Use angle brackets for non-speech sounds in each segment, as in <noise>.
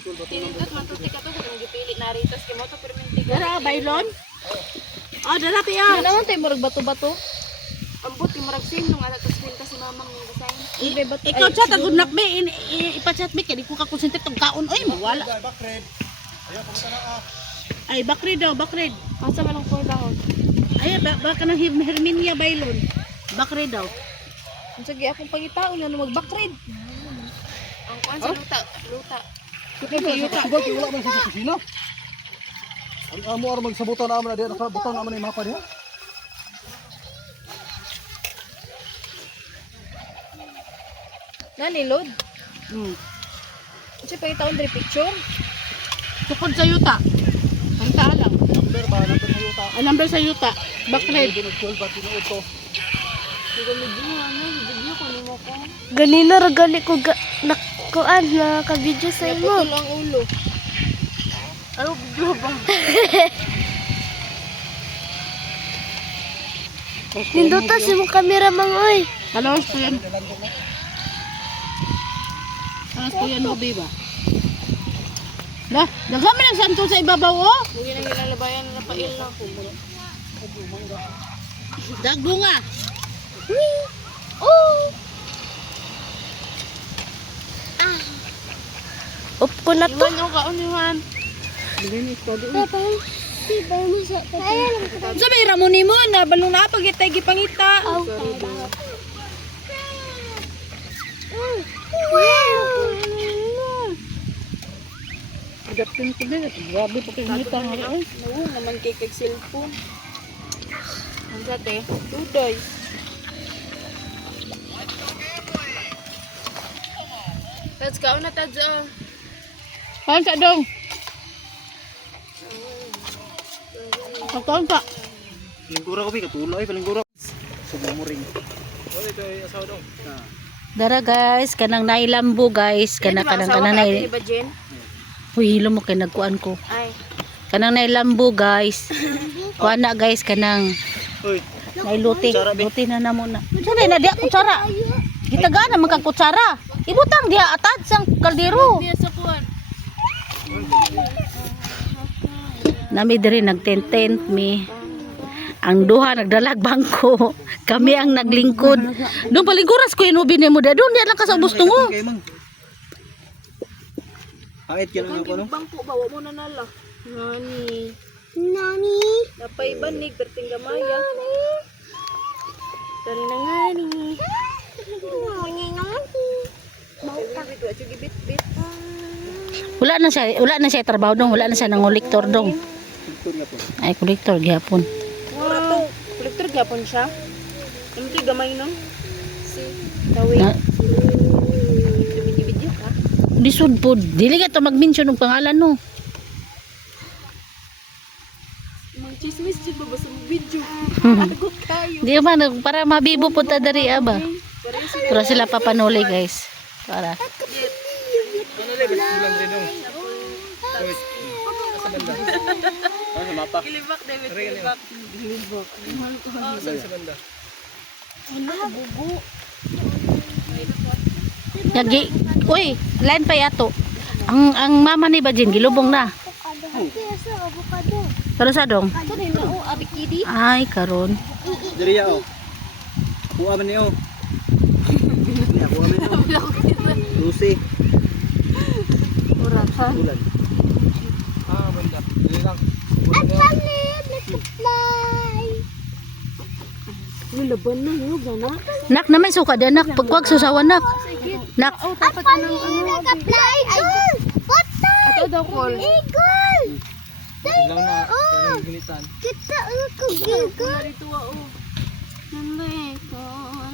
Tinindot man to tika to kung gipili na ritas kay mo to perminti. Dara, bailon? Oh, dara piya. Ano naman tayo murag bato-bato? Ambot yung marag sim nung anak tas kwenta si mamang yung design. Ibe bato. Ikaw chat agud nak me ipachat me kay di ko ka konsentrate tong kaon oy mawala. Ay bakred daw, bakred. Asa man ang kuha dahon? Ay ba, baka nang Her- Herminia bailon. Bakred daw. Ang sige akong pangitaon na magbakrid. Ang kuha sa luta, luta. Subag wala man sa kusina. Ang amo ar magsabutan na amon na diha nakabutan na amon ni mapa diha. Nani load? Hmm. Kasi pangitaon diri picture. Tukod sa yuta. Ang taalang. Number ba number sa yuta. Ang number sa yuta. Bakred. Dinog 12 ba tinuod to. Ano, ko ko. Ganina ragali ko ga nakuan na ka-video sa imo. Putol ang ulo. Ano video ba? Ninduta si mo kamera mang oy. Hello, yan. Alas po yan, Obi ba? Dah, dagami ng santo sa ibabaw, oh. Bugi nang ginalabayan na pail na ko. Dagbunga. Up ko na to. Iwan yung kaon iwan. Sa may ramon nimo na balong na pagitay gipangita. Adaptin ko din. Grabe pa kayo ay. Oo, naman kay kag cellphone. Ang sa te, tudoy. Let's go na tadyo. Kain sa dong. Pagkaon pa. Linggura ko bi katulay palinggura. Subo mo ring. Dara guys, kanang nailambo guys. Kana kanang kanang nai. Uy, hilo mo kay nagkuan ko. Ay. Kanang nailambo guys. <laughs> Kuan na guys kanang Uy, nailuti. Luti na na muna. Sabi na diya kutsara. Gitagaan naman kag kutsara. Ibutang diya atad sang kaldero. Diya sa kuwan. Nami diri nagtent-tent mi. Ang duha nagdalag bangko. Kami ang naglingkod. Doon palingkuras ko inubi ni mo da. Doon diyan lang ka sa ubos tungo. Hangit ka lang ako no. Bangko, bawa mo na nala. Nani. Nani? Napay banig, perting gamaya. Dari na nga ni. Nani nani? Bit, wa siya gibit-bit. Wala na siya, wala na siya trabaho dong, wala na siya nangolektor dong. Kultur nga to. Ay, kolektor gyapon. Wow. Kolektor gyapon siya. Hindi gamay nun. Si Tawi. Video ka. lisod po. Dili ka to mag-mention ng pangalan no. Mang chismis siya ba sa video? Ako kayo. Di ba nag- para mabibo po ta dari aba. Para sila papanuli guys. Para. Ano sa mapa? Gilibak, David. Gilibak. Gilibak. Oh, Saan sa banda? Yagi. Uy, line pa yato. Ang ang mama ni Bajin gilubong na. Pero sa dong. Din oh. Ay, karon. Diri ya oh. Kuha man niyo. <laughs> Kuha man niyo. Lucy. Ha. Bulan. Ah, banda. Dili lang. Let's fly. Lulaban na yun. Nak naman suka da nak pagwag susawan nak. Nak. Oh, anong ano. Naka-fly. Eagle. The? Ato daw call. Eagle. Lang na. Gunitan. Kita ako eagle. Narito oh. Nambay ko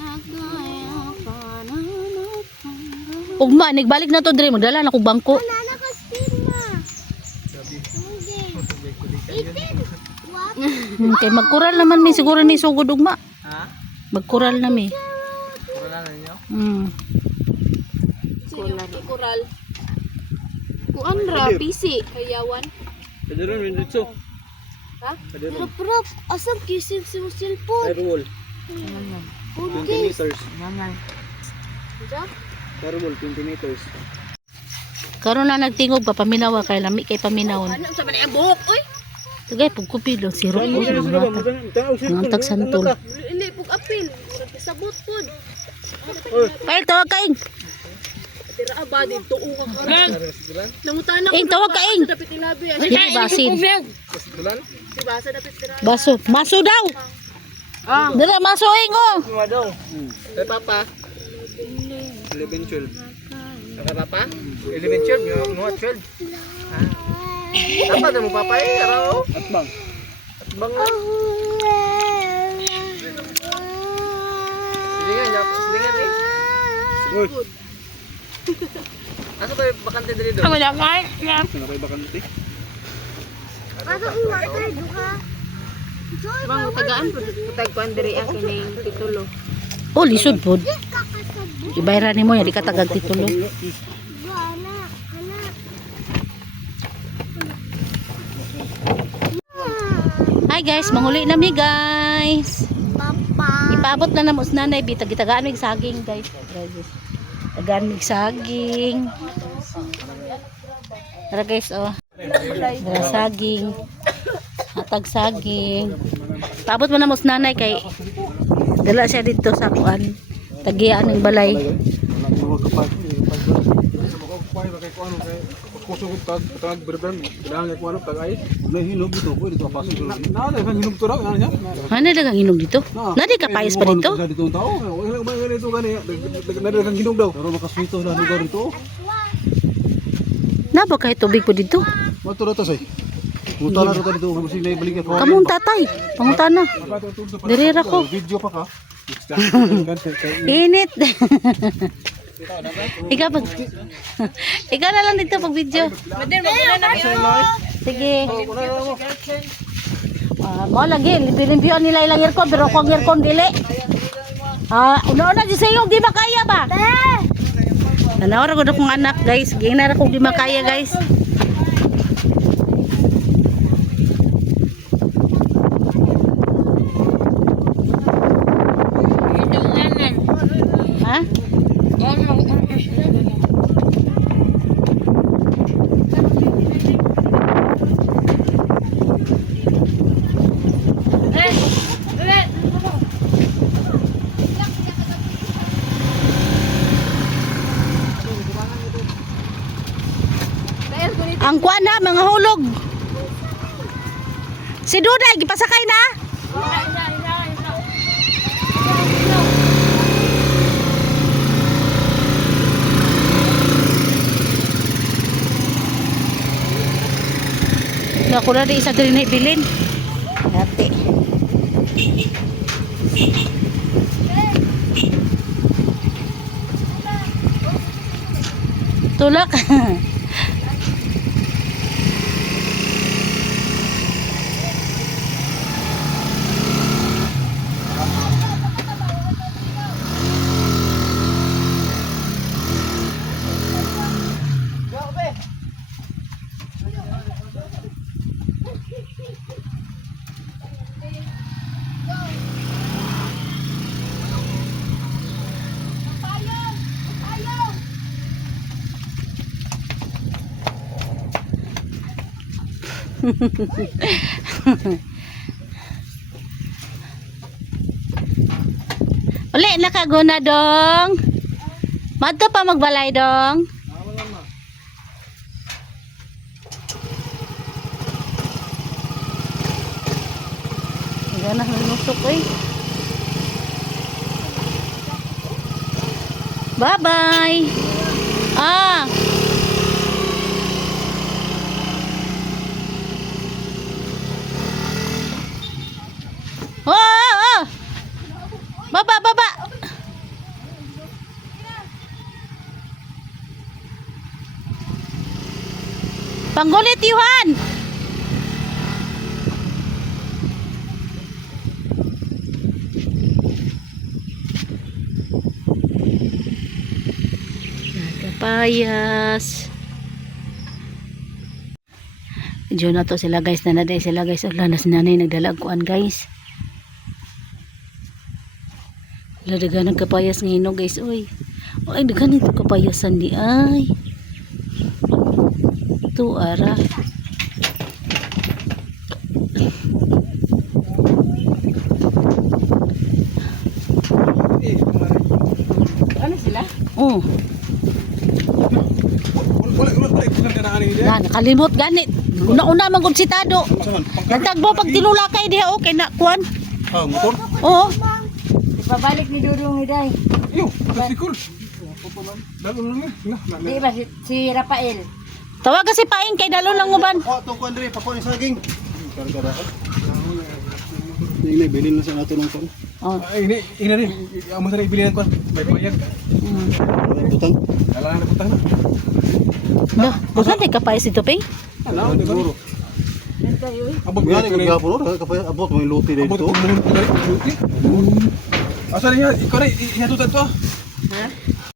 nagkaya pa na nagpangga. Ugma nigbalik na to dire magdala na kog bangko. Nana ka stima. Itin. What? Hmm, kay magkural naman mi siguro ni sugod ugma. Ha? Magkural na mi. Kuha na ninyo. Hmm. Kural. Kural. Kuan ra, PC. Kayawan. Pwede rin rin dito. Ha? Pwede rin. Prof, asam kising si mo cellphone. Firewall. 20 meters. Diyan? Firewall, 20 meters. Karon na nagtingog pa paminawa kay lami kay paminawon. Ano sa man ang buhok oy? Tugay pagkupi lang si Roko Mga tag santol. Ili pug apil. Sabot pud. Kay tawag kaing. Tira aba din ka karon. Nangutan na. Ing tawag kaing. Dapat ilabi. Dili basin. Si basa dapat tira. Baso. Maso daw. Ah. Dili maso ing oh. Kay Papa. 11, 12. Kay Papa? 11, 12. Yung mga 12. Ah. Apa na mo Papa eh? Araw. At bang. At bang nga. Silingan, yap. Silingan eh. Uy, Asa ba yung bakante dali doon? Wala kay. sinapay ba kanti? Bang tagaan po. Tag kuan diri akin ning titulo. Oh, lisod pod. Ibayra nimo ya di ka tagad titulo. Hi guys, manguli na mi guys. Ipaabot na namo sa nanay bitag gitagaan mig saging guys. Guys. Tagaan mig saging. Tara guys oh. Tara saging. Hatag saging. Paabot mo na mo sa nanay kay dala siya dito sa kuan. Tagian ng balay. Wala mo kapag. Sa mga kapay ba kay kuano kay kusog tag tag berben. Kailangan ko ano tag ay. Na hinog dito ko dito pasok. Na na kan hinog to raw ano niya. Ano dagang hinog dito? Nadi ka pais pa dito? Dito ang tao. Wala ba ganito gani. Nadi kan hinog daw. Pero makaswito na lugar dito. Na ba kay tubig po dito? Mato na to say. Puta na to dito. Kasi na ibalik ko. Kamong tatay. Pangutan na. Dirira ko. Video pa ka. Init. Ikaw pag <laughs> Ikaw na lang dito pag video. Sige. Ah, mo lagi limpyo nila ilang aircon pero kung aircon dili. Ah, una-una di sayo di makaya ba? Nanawara ko na kong anak guys. Gina na kong di makaya guys. Ha? Ang kuan na, mga hulog. Si Duday, gipasakay na. Ako na di isa diri na ibilin. Dati. Tulak. <laughs> <laughs> Uli, nakaguna dong. Madto pa magbalay dong. Gana nusok eh. Bye-bye. Ah. Oh, oh, oh. Baba, baba. Panggulit, Yuhan. Nagkapayas. Diyo na to sila guys, nanaday sila guys. Wala na si nanay nagdalaguan guys. Wala daga nagkapayas ngayon guys. Oy. Ay, daga nito kapayasan di ay. Dito ara. Eh, kumari. Ano sila? Oh, na nakalimot ganit. Una-una man gud sitado. Nagtagbo pag tinulakay diha okay na kuan. Ah, motor? Oo. Ipabalik ni Dudong ni Day. Iyo, tricycle. Dalo eh. Na, ba si, si Rafael? Tawag si Paing kay dalo lang uban. Oh, itong kuwan diri, pakuha ni saging. Ini na, bilhin na sa nato ng kon. Oh. Ay, ini, ini rin. Amo sa ibilhin ko. May bayad. Butang. Kala na butang na. Dah, bukan di kapay si Tuping? Ano, siguro. Abot Yan ko ang gapon ro, kapay abot mo luti Abot dito. ko mo ko dai. Asa niya? Ikaw rin, ihatutan to.